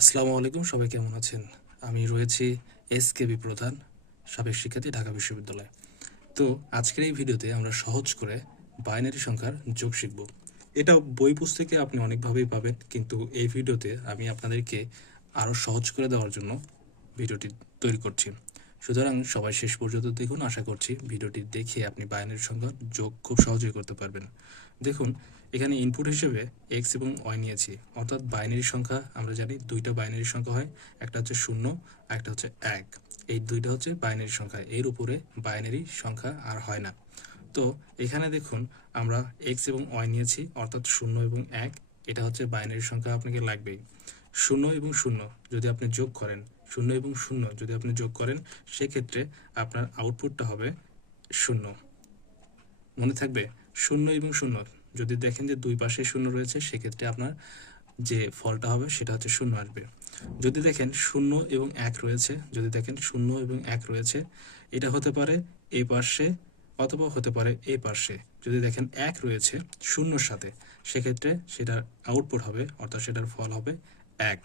আসসালামু আলাইকুম, সবাই কেমন আছেন? আমি রয়েছি এসকেবি প্রধান, সাবেক শিক্ষার্থী, ঢাকা বিশ্ববিদ্যালয়। তো আজকের এই ভিডিওতে আমরা সহজ করে বাইনারি সংখ্যার যোগ শিখব। এটা বই পুস্তকে আপনি অনেকভাবেই পাবেন, কিন্তু এই ভিডিওতে আমি আপনাদেরকে আরও সহজ করে দেওয়ার জন্য ভিডিওটি তৈরি করছি। সুতরাং সবাই শেষ পর্যন্ত দেখুন। আশা করছি ভিডিওটি দেখে আপনি বাইনারি সংখ্যার যোগ খুব সহজেই করতে পারবেন। দেখুন, এখানে ইনপুট হিসেবে এক্স এবং ওয়াই নিয়েছি, অর্থাৎ বাইনারি সংখ্যা আমরা জানি দুইটা বাইনারি সংখ্যা হয়, একটা হচ্ছে 0 আর একটা হচ্ছে 1। এই দুইটা হচ্ছে বাইনারি সংখ্যা, এর উপরে বাইনারি সংখ্যা আর হয় না। তো এখানে দেখুন, আমরা এক্স এবং ওয়াই নিয়েছি, অর্থাৎ 0 এবং 1। এটা হচ্ছে বাইনারি সংখ্যা, আপনাকে লাগবেই। 0 এবং 0 যদি আপনি যোগ করেন, 0 এবং 0 যদি আপনি যোগ করেন, সেক্ষেত্রে আপনার আউটপুটটা হবে 0। মনে থাকবে, 0 এবং 0 যদি দেখেন যে দুই পাশে 0 রয়েছে, সেক্ষেত্রে আপনার যে ফলটা হবে সেটা হচ্ছে 0 আসবে। যদি দেখেন 0 এবং 1 রয়েছে, যদি দেখেন 0 এবং 1 রয়েছে, এটা হতে পারে এই পাশে অথবা হতে পারে এই পাশে। যদি দেখেন 1 রয়েছে 0-র সাথে, সেক্ষেত্রে সেটার আউটপুট হবে, অর্থাৎ সেটার ফল হবে 1।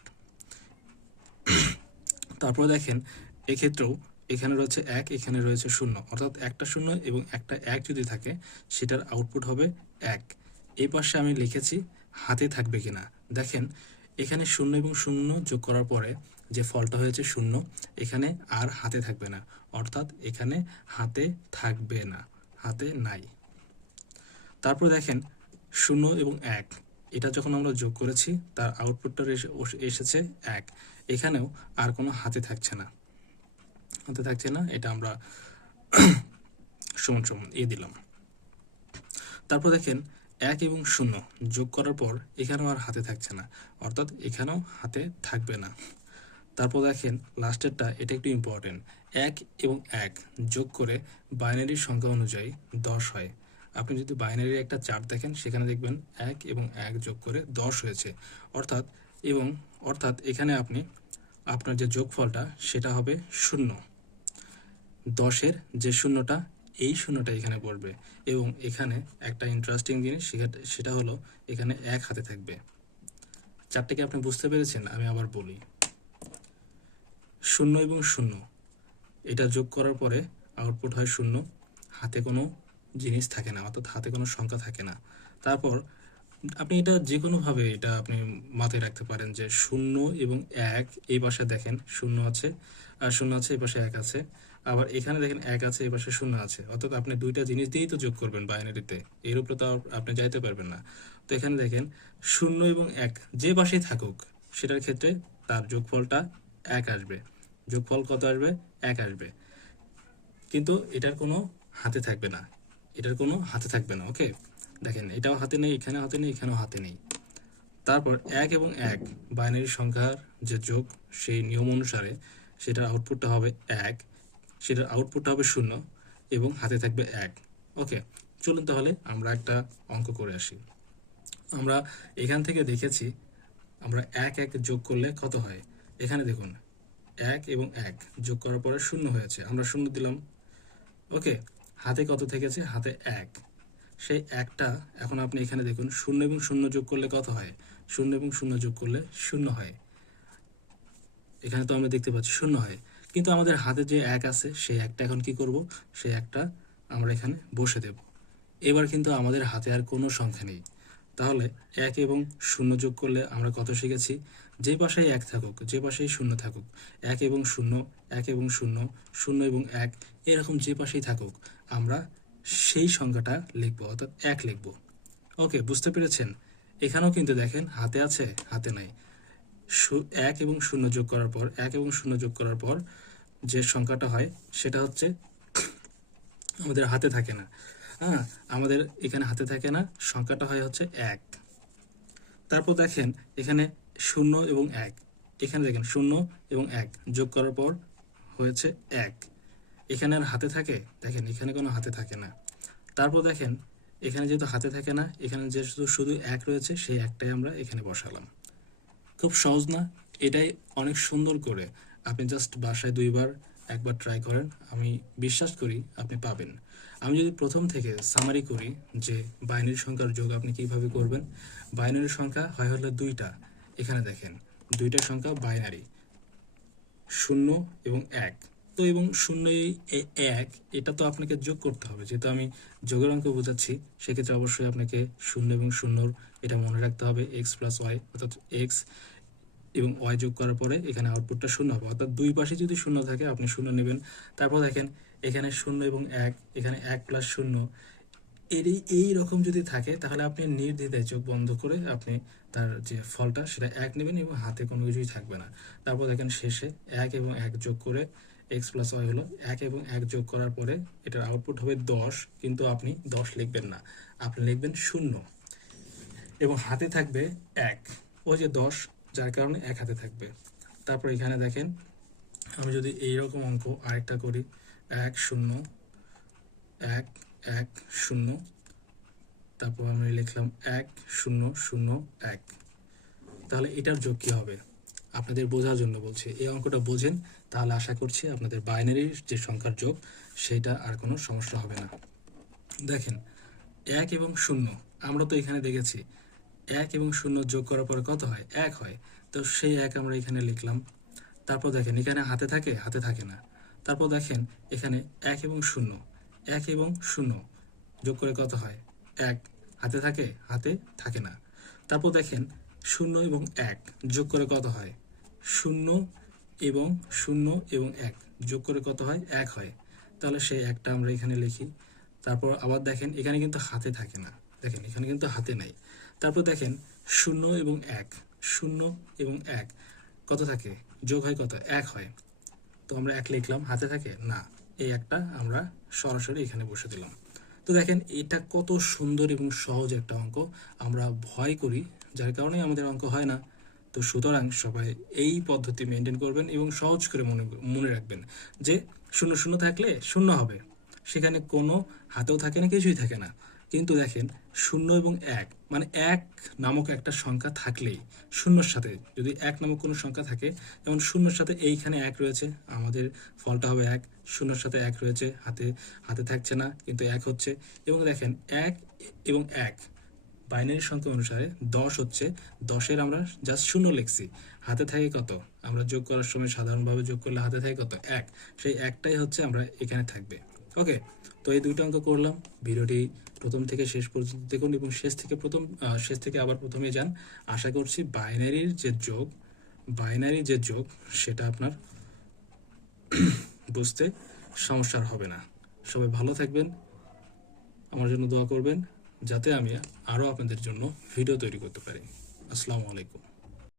তারপর দেখেন এক্ষেত্রেও এখানে রয়েছে 1, এখানে রয়েছে 0, অর্থাৎ একটা 0 এবং একটা 1 যদি থাকে, সেটার আউটপুট হবে 1। এই পাশে আমি লিখেছি হাতে থাকবে কিনা। দেখেন এখানে 0 এবং 0 যোগ করার পরে যে ফলটা হয়েছে 0, এখানে আর হাতে থাকবে না, অর্থাৎ এখানে হাতে থাকবে না, হাতে নাই। তারপর দেখেন 0 এবং 1, এটা যখন আমরা যোগ করেছি তার আউটপুটটা এসেছে 1। এখানেও আর কোনো হাতে থাকছে না, হাতে থাকছে না, এটা আমরা সমান সমান দিলাম। তারপর দেখেন 1 এবং 0 যোগ করার পর এখানেও আর হাতে থাকছে না, অর্থাৎ এখানেও হাতে থাকবে না। তারপর দেখেন লাস্টেরটা, এটা একটু ইম্পর্টেন্ট। 1 এবং 1 যোগ করে বাইনারি সংখ্যা অনুযায়ী 10 হয়। আপনি যদি বাইনারির একটা চার্ট দেখেন, সেখানে দেখবেন 1 এবং 1 যোগ করে 10 হয়েছে, অর্থাৎ অর্থাৎ এখানে আপনি আপনার যে যোগফলটা সেটা হবে 0। 10-এর যে শূন্যটা, এই শূন্যটা এখানে পড়বে, এবং এখানে একটা ইন্টারেস্টিং জিনিস, সেটা হলো এখানে 1 হাতে থাকবে। চারটাকে আপনি বুঝতে পেরেছেন? আমি আবার বলি, 0 এবং 0 এটা যোগ করার পরে আউটপুট হয় 0, হাতে কোনো জিনিস থাকে না, অর্থাৎ হাতে কোনো সংখ্যা থাকে না। তারপর আপনি এটা যে কোনোভাবে এটা আপনি মাথায় রাখতে পারেন যে 0 এবং 1 এই পাশে দেখেন 0 আছে, আর 0 আছে, এই পাশে 1 আছে, আবার এখানে দেখেন 1 আছে, এই পাশে 0 আছে, অর্থাৎ আপনি দুইটা জিনিস দিয়েই তো যোগ করবেন বাইনারিতে, এর উপরে তো আপনি যাইতে পারবেন না। তো এখানে দেখেন 0 এবং 1 যে পাশেই থাকুক, সেটার ক্ষেত্রে তার যোগফলটা 1 আসবে। যোগফল কত আসবে? 1 আসবে। কিন্তু এটার কোনো হাতে থাকবে না, এটার কোনো হাতে থাকবে না। ওকে, দেখেন এটাও হাতে নেই, এখানে হাতে নেই, এখানেও হাতে নেই। তারপর 1 এবং 1 বাইনারি সংখ্যার যে যোগ, সেই নিয়ম অনুসারে সেটার আউটপুটটা হবে 1, সেটার আউটপুটটা হবে 0, এবং হাতে থাকবে 1। ওকে, চলুন তাহলে আমরা একটা অঙ্ক করে আসি। আমরা এখান থেকে দেখেছি আমরা 1 যোগ করলে কত হয়। এখানে দেখুন 1 এবং 1 যোগ করার পরে 0 হয়েছে, আমরা 0 দিলাম। ওকে, হাতে কত থেকেছে? হাতে 1। সেই একটা এখন আপনি এখানে দেখুন 0 এবং 0 যোগ করলে কত হয়? 0 এবং 0 যোগ করলে 0 হয়। এখানে তো আমরা দেখতে পাচ্ছি 0 হয়, কিন্তু আমাদের হাতে যে 1 আছে, সেই একটা এখন কি করব? সেই একটা আমরা এখানে বসে দেব। এবার কিন্তু আমাদের হাতে আর কোনো সংখ্যা নেই। তাহলে 1 এবং 0 যোগ করলে আমরা কত শিখেছি? যে পাশেই 1 থাকুক, যে পাশেই 0 থাকুক, 1 এবং 0, 1 এবং 0, 0 এবং 1, এরকম যে পাশেই থাকুক, আমরা সেই সংখ্যাটা লিখব, অর্থাৎ 1 লিখব। ওকে, বুঝতে পেরেছেন? এখানেও কিন্তু দেখেন হাতে আছে, হাতে নাই। 1 এবং 0 যোগ করার পর, 1 এবং 0 যোগ করার পর যে সংখ্যাটা হয়, সেটা হচ্ছে আমাদের হাতে থাকে না। হ্যাঁ, আমাদের এখানে হাতে থাকে না, সংখ্যাটা হয় হচ্ছে 1। তারপর দেখেন এখানে 0 এবং 1, এখানে দেখেন 0 এবং 1 যোগ করার পর হয়েছে 1। এখানে আর হাতে থাকে? দেখেন এখানে কোনো হাতে থাকে না। তারপর দেখেন এখানে যেহেতু হাতে থাকে না, এখানে যে শুধু 1 রয়েছে, সেই একটাই আমরা এখানে বসালাম। খুব সহজ না? এটাই অনেক সুন্দর করে আপনি জাস্ট বাসায় একবার ট্রাই করেন, আমি বিশ্বাস করি আপনি পাবেন। আমি যদি প্রথম থেকে সামারি করি যে বাইনারি সংখ্যার যোগ আপনি কিভাবে করবেন। বাইনারি সংখ্যা হয় হলো দুইটা, এখানে দেখেন দুইটা সংখ্যা বাইনারি, 0 এবং 1। তো এবং 0 1 এটা তো আপনাকে যোগ করতে হবে, যেহেতু আমি যোগের অঙ্ক বোঝাচ্ছি সেক্ষেত্রে অবশ্যই আপনাকে 0 এবং 0 এটা মনে রাখতে হবে, x প্লাস ওয়াই, অর্থাৎ x এবং ওয়াই যোগ করার পরে এখানে আউটপুটটা 0 হবে, অর্থাৎ দুই পাশে যদি 0 থাকে আপনি 0 নেবেন। তারপর দেখেন এখানে 0 এবং 1, এখানে 1 প্লাস 0, এই রকম যদি থাকে তাহলে আপনি নির্দ্বিধায় চোখ বন্ধ করে আপনি তার যে ফলটা সেটা 1 নেবেন এবং হাতে কোনো কিছুই থাকবে না। তারপর দেখেন শেষে 1 এবং 1 যোগ করে x প্লাস ওয়াই হলো, 1 এবং 1 যোগ করার পরে এটার আউটপুট হবে 10, কিন্তু আপনি 10 লিখবেন না, আপনি লিখবেন 0 এবং হাতে থাকবে 1, ওই যে 10, যার কারণে 1 হাতে থাকবে। তারপর এখানে দেখেন আমি যদি এইরকম অঙ্ক আরেকটা করি, 1 0 1 1 0, তারপর আমি লিখলাম 1 0 0 1, তাহলে এটার যোগ কী হবে আপনাদের বোঝার জন্য বলছি, এই অঙ্কটা বোঝেন তাহলে আশা করছি আপনাদের বাইনারির যে সংখ্যার যোগ সেটা আর কোনো সমস্যা হবে না। দেখেন 1 এবং 0 আমরা তো এখানে দেখেছি 1 এবং 0 যোগ করার পরে কত হয়, 1 হয়। তো সেই 1 আমরা এখানে লিখলাম। তারপর দেখেন এখানে হাতে থাকে, হাতে থাকে না। তারপর দেখেন এখানে 1 এবং 0, 1 এবং 0 যোগ করে কত হয়, 1, হাতে থাকে, হাতে থাকে না। তারপর দেখেন 0 এবং 1 যোগ করে কত হয়, 0 এবং 0 এবং 1 যোগ করে কত হয়, 1 হয়। তাহলে সেই একটা আমরা এখানে লিখি। তারপর আবার দেখেন এখানে কিন্তু হাতে থাকে না, দেখেন এখানে কিন্তু হাতে নাই। তারপর দেখেন 0 এবং 1, 0 এবং 1 কত থাকে, যোগ হয় কত, 1 হয়। তো আমরা 1 লিখলাম, হাতে থাকে না, এই একটা আমরা সরাসরি এখানে বসে দিলাম। তো দেখেন এটা কত সুন্দর এবং সহজ একটা অঙ্ক, আমরা ভয় করি যার কারণে আমাদের অঙ্ক হয় না। তো সুতরাং সবাই এই পদ্ধতি মেনটেন করবেন এবং সহজ করে মনে রাখবেন যে 0 0 থাকলে 0 হবে, সেখানে কোনো হাতেও থাকে না, কিছুই থাকে না। কিন্তু দেখেন 0 এবং 1 মানে 1 নামক একটা সংখ্যা থাকলেই, শূন্যর সাথে যদি 1 নামক কোনো সংখ্যা থাকে, যেমন শূন্যর সাথে এইখানে 1 রয়েছে, আমাদের ফলটা হবে 1, শূন্যর সাথে 1 রয়েছে, হাতে হাতে থাকছে না কিন্তু 1 হচ্ছে। এবং দেখেন 1 এবং 1 বাইনারি সংখ্যা অনুসারে 10 হচ্ছে, 10-এর আমরা জাস্ট 0 লিখছি, হাতে থাকে কত, আমরা যোগ করার সময় সাধারণভাবে যোগ করলে হাতে থাকে কত, 1, সেই একটাই হচ্ছে আমরা এখানে থাকবে। ওকে, তো এই দুইটা অঙ্ক করলাম। ভিডিওটি প্রথম থেকে শেষ পর্যন্ত দেখুন এবং শেষ থেকে আবার প্রথমে যান। আশা করছি বাইনারির যে যোগ সেটা আপনার বুঝতে সমস্যার হবে না। সবাই ভালো থাকবেন, আমার জন্য দোয়া করবেন যাতে আমি আরও আপনাদের জন্য ভিডিও তৈরি করতে পারি। আসসালামু আলাইকুম।